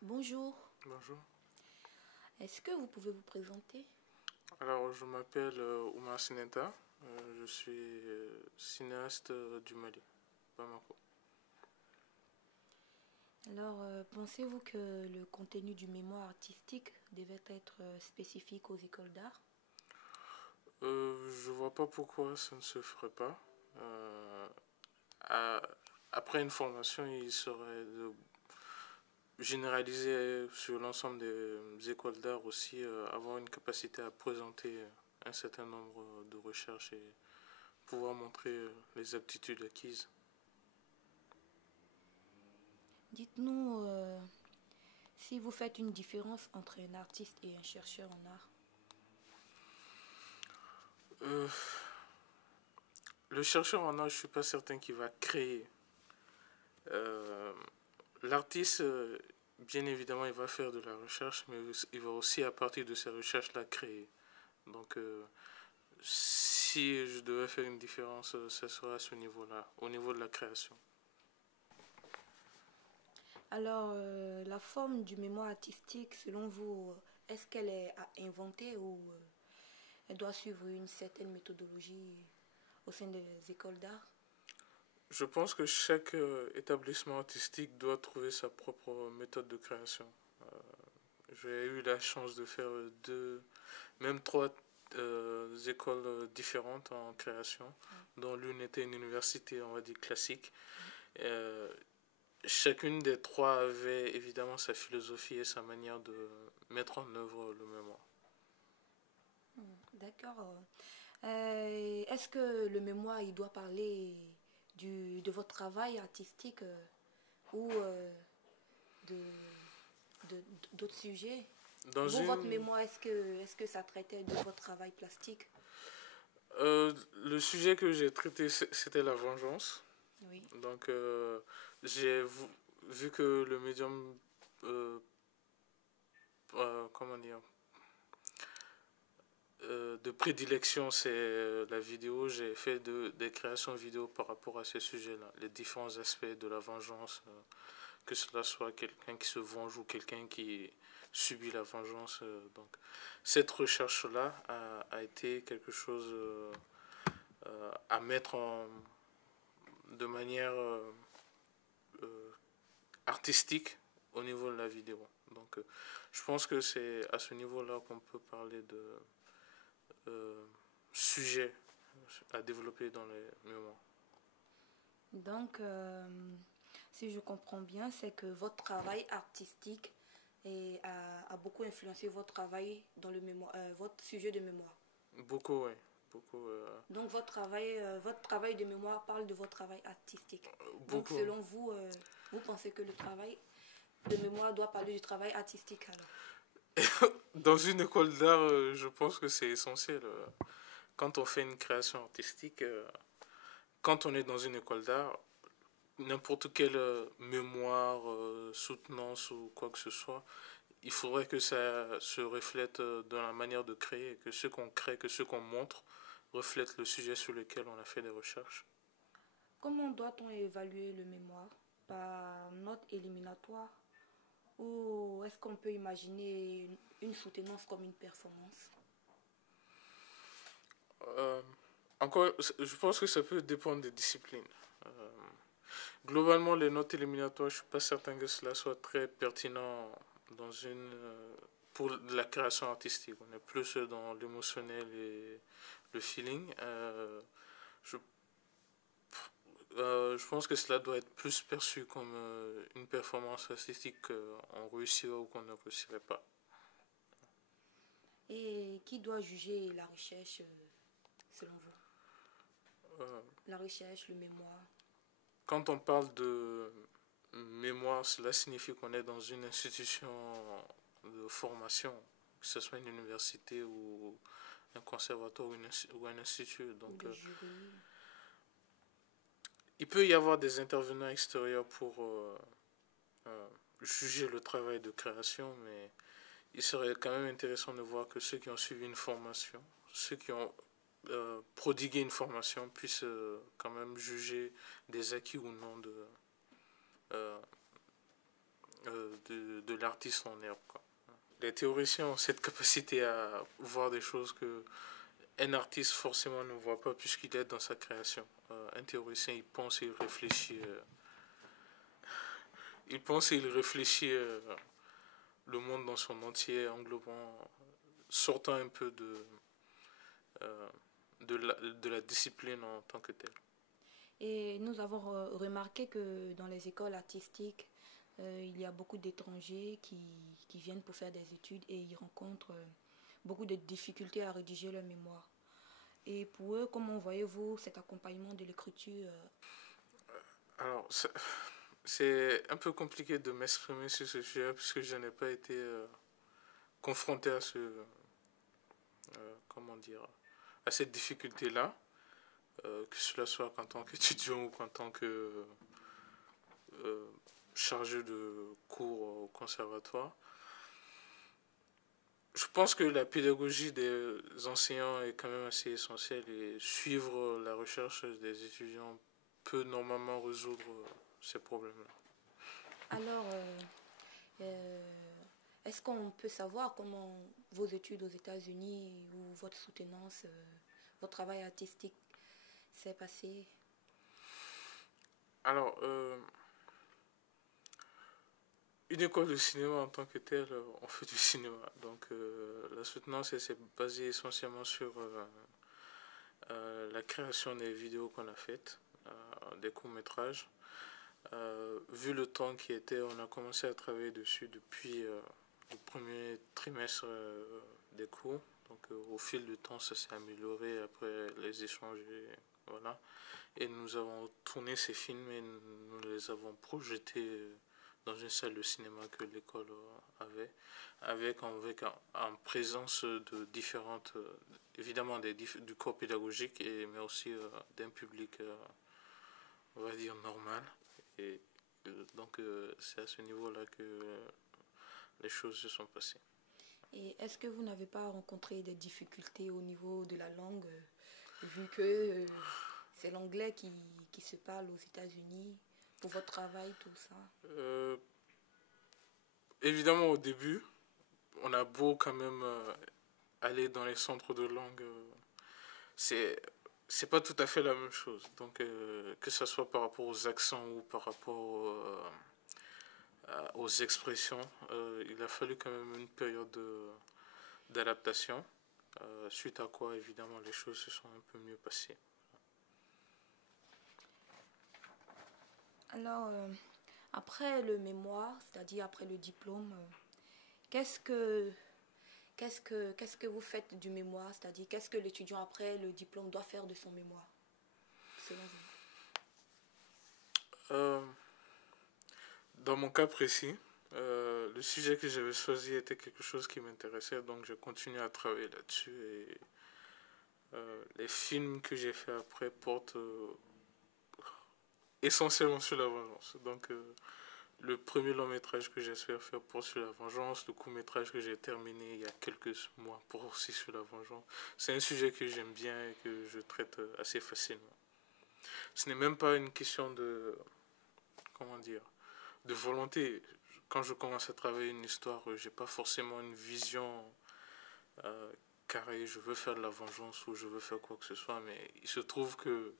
Bonjour, Bonjour. est-ce que vous pouvez vous présenter? Alors, je m'appelle Oumar Sinenta. Je suis cinéaste du Mali, Bamako. Alors, pensez-vous que le contenu du mémoire artistique devait être spécifique aux écoles d'art? Je vois pas pourquoi ça ne se ferait pas. À- Après une formation, il serait de généraliser sur l'ensemble des écoles d'art aussi, avoir une capacité à présenter un certain nombre de recherches et pouvoir montrer les aptitudes acquises. Dites-nous si vous faites une différence entre un artiste et un chercheur en art. Euh, le chercheur en art, je suis pas certain qu'il va créer. Euh, L'artiste, bien évidemment, il va faire de la recherche, mais il va aussi, à partir de ces recherches-là, créer. Donc, si je devais faire une différence, ce serait à ce niveau-là, au niveau de la création. Alors, la forme du mémoire artistique, selon vous, est-ce qu'elle est à inventer ou elle doit suivre une certaine méthodologie au sein des écoles d'art? Je pense que chaque établissement artistique doit trouver sa propre méthode de création. J'ai eu la chance de faire même trois écoles différentes en création, dont l'une était une université, on va dire, classique. Euh, Chacune des trois avait évidemment sa philosophie et sa manière de mettre en œuvre le mémoire. D'accord. Est-ce que le mémoire, il doit parler de votre travail artistique ou de, d'autres sujets? Dans Vous, votre une, mémoire, est-ce que ça traitait de votre travail plastique? le sujet que j'ai traité, c'était la vengeance. Oui. Donc, j'ai vu que le médium, comment dire, de prédilection, c'est la vidéo. J'ai fait des créations vidéo par rapport à ces sujets-là, les différents aspects de la vengeance, que cela soit quelqu'un qui se venge ou quelqu'un qui subit la vengeance. Donc, cette recherche-là a été quelque chose à mettre de manière euh, artistique au niveau de la vidéo. Donc, je pense que c'est à ce niveau-là qu'on peut parler de euh, sujets à développer dans les mémoires. Donc, si je comprends bien, c'est que votre travail artistique a beaucoup influencé votre travail dans le mémoire, votre sujet de mémoire. Beaucoup, oui. Beaucoup, Donc votre travail de mémoire parle de votre travail artistique. Donc beaucoup. selon vous, vous pensez que le travail de mémoire doit parler du travail artistique alors? Dans une école d'art, je pense que c'est essentiel. Quand on fait une création artistique, quand on est dans une école d'art, n'importe quelle mémoire, soutenance ou quoi que ce soit, il faudrait que ça se reflète dans la manière de créer, que ce qu'on crée, que ce qu'on montre reflète le sujet sur lequel on a fait des recherches. Comment doit-on évaluer le mémoire? Par note éliminatoire? Ou est-ce qu'on peut imaginer une soutenance comme une performance? Euh, Encore, je pense que ça peut dépendre des disciplines. Euh, Globalement, les notes éliminatoires, je ne suis pas certain que cela soit très pertinent dans pour la création artistique. On est plus dans l'émotionnel et le feeling. Je, je pense que cela doit être plus perçu comme une performance artistique qu'on réussirait ou qu'on ne réussirait pas. Et qui doit juger la recherche selon vous? Euh, La recherche, le mémoire. Quand on parle de mémoire, cela signifie qu'on est dans une institution de formation, que ce soit une université ou un conservatoire ou un institut. Ou Donc, le jury. il peut y avoir des intervenants extérieurs pour juger le travail de création, mais il serait quand même intéressant de voir que ceux qui ont suivi une formation, ceux qui ont prodigué une formation, puissent quand même juger des acquis ou non euh, de l'artiste en herbe, quoi. Les théoriciens ont cette capacité à voir des choses que un artiste forcément ne voit pas puisqu'il est dans sa création. Un théoricien, il pense et il réfléchit. Il pense et il réfléchit le monde dans son entier, englobant, sortant un peu euh, de la discipline en tant que telle. Et nous avons remarqué que dans les écoles artistiques, il y a beaucoup d'étrangers qui viennent pour faire des études et ils rencontrent beaucoup de difficultés à rédiger leur mémoire. Et pour eux, comment voyez-vous cet accompagnement de l'écriture Alors, c'est un peu compliqué de m'exprimer sur ce sujet puisque je n'ai pas été confronté à comment dire, à cette difficulté-là, que cela soit en tant qu'étudiant ou en tant que euh, chargé de cours au conservatoire. Je pense que la pédagogie des enseignants est quand même assez essentielle et suivre la recherche des étudiants peut normalement résoudre ces problèmes-là. Alors, est-ce qu'on peut savoir comment vos études aux États-Unis ou votre soutenance, votre travail artistique s'est passé? Alors, une école de cinéma en tant que telle, on fait du cinéma. Donc, la soutenance, elle s'est basée essentiellement sur la création des vidéos qu'on a faites, des courts-métrages. Vu le temps qui était, on a commencé à travailler dessus depuis le premier trimestre des cours. Donc au fil du temps, ça s'est amélioré après les échanges. Voilà. Et nous avons tourné ces films et nous les avons projetés dans une salle de cinéma que l'école avait, en présence de différentes, évidemment du corps pédagogique, mais aussi d'un public, on va dire, normal. Et donc c'est à ce niveau-là que les choses se sont passées. Et est-ce que vous n'avez pas rencontré des difficultés au niveau de la langue, vu que c'est l'anglais qui se parle aux États-Unis pour votre travail, tout ça? Évidemment, au début, on a beau quand même aller dans les centres de langue, c'est pas tout à fait la même chose. Donc, que ce soit par rapport aux accents ou par rapport aux expressions, il a fallu quand même une période d'adaptation, suite à quoi, évidemment, les choses se sont un peu mieux passées. Alors, après le mémoire, c'est-à-dire après le diplôme, qu'est-ce que qu'est-ce que vous faites du mémoire? C'est-à-dire, qu'est-ce que l'étudiant après le diplôme doit faire de son mémoire, selon vous? Dans mon cas précis, le sujet que j'avais choisi était quelque chose qui m'intéressait, donc j'ai continué à travailler là-dessus. Et les films que j'ai fait après portent essentiellement sur la vengeance. Donc, le premier long métrage que j'espère faire porte sur la vengeance. Le court métrage que j'ai terminé il y a quelques mois porte aussi sur la vengeance. C'est un sujet que j'aime bien et que je traite assez facilement. Ce n'est même pas une question de, comment dire, de volonté. Quand je commence à travailler une histoire, j'ai pas forcément une vision carrée. Je veux faire de la vengeance ou je veux faire quoi que ce soit, mais il se trouve que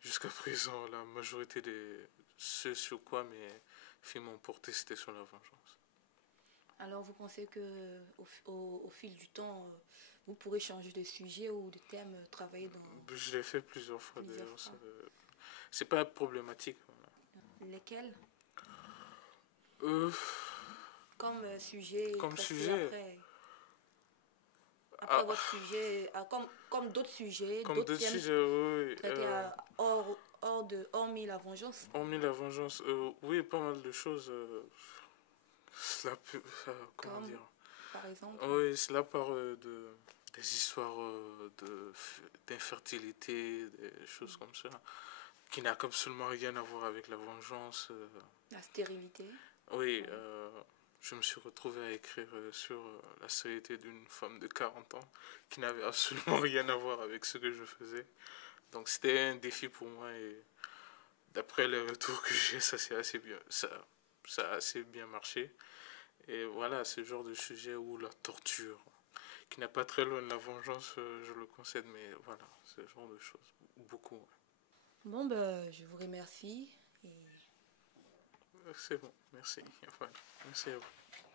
jusqu'à présent, la majorité de ce sur quoi mes films ont porté, c'était sur la vengeance. Alors, vous pensez que au fil du temps, vous pourrez changer de sujet ou de thème, travailler dans Je l'ai fait plusieurs fois plusieurs d'ailleurs. fois? C'est pas problématique. Voilà. Lesquels? Euh, Comme sujet Comme traité sujet, après votre sujet, comme d'autres sujets, comme d'autres d'autres thèmes sujets, oui. traités hormis la vengeance, Hormis la vengeance, oui, pas mal de choses. Cela peut, comment comme dire? par exemple. Oui, cela part des histoires d'infertilité, des choses comme ça, qui n'a absolument rien à voir avec la vengeance. La stérilité. Oui, Ouais. je me suis retrouvé à écrire sur la stérilité d'une femme de 40 ans qui n'avait absolument rien à voir avec ce que je faisais. Donc c'était un défi pour moi et d'après les retours que j'ai, ça c'est assez bien. ça a assez bien marché. Et voilà, ce genre de sujet où la torture, qui n'est pas très loin de la vengeance, je le concède, mais voilà, ce genre de choses, beaucoup. Ouais. Bon, ben, je vous remercie. Et C'est bon, merci. Voilà, merci à vous.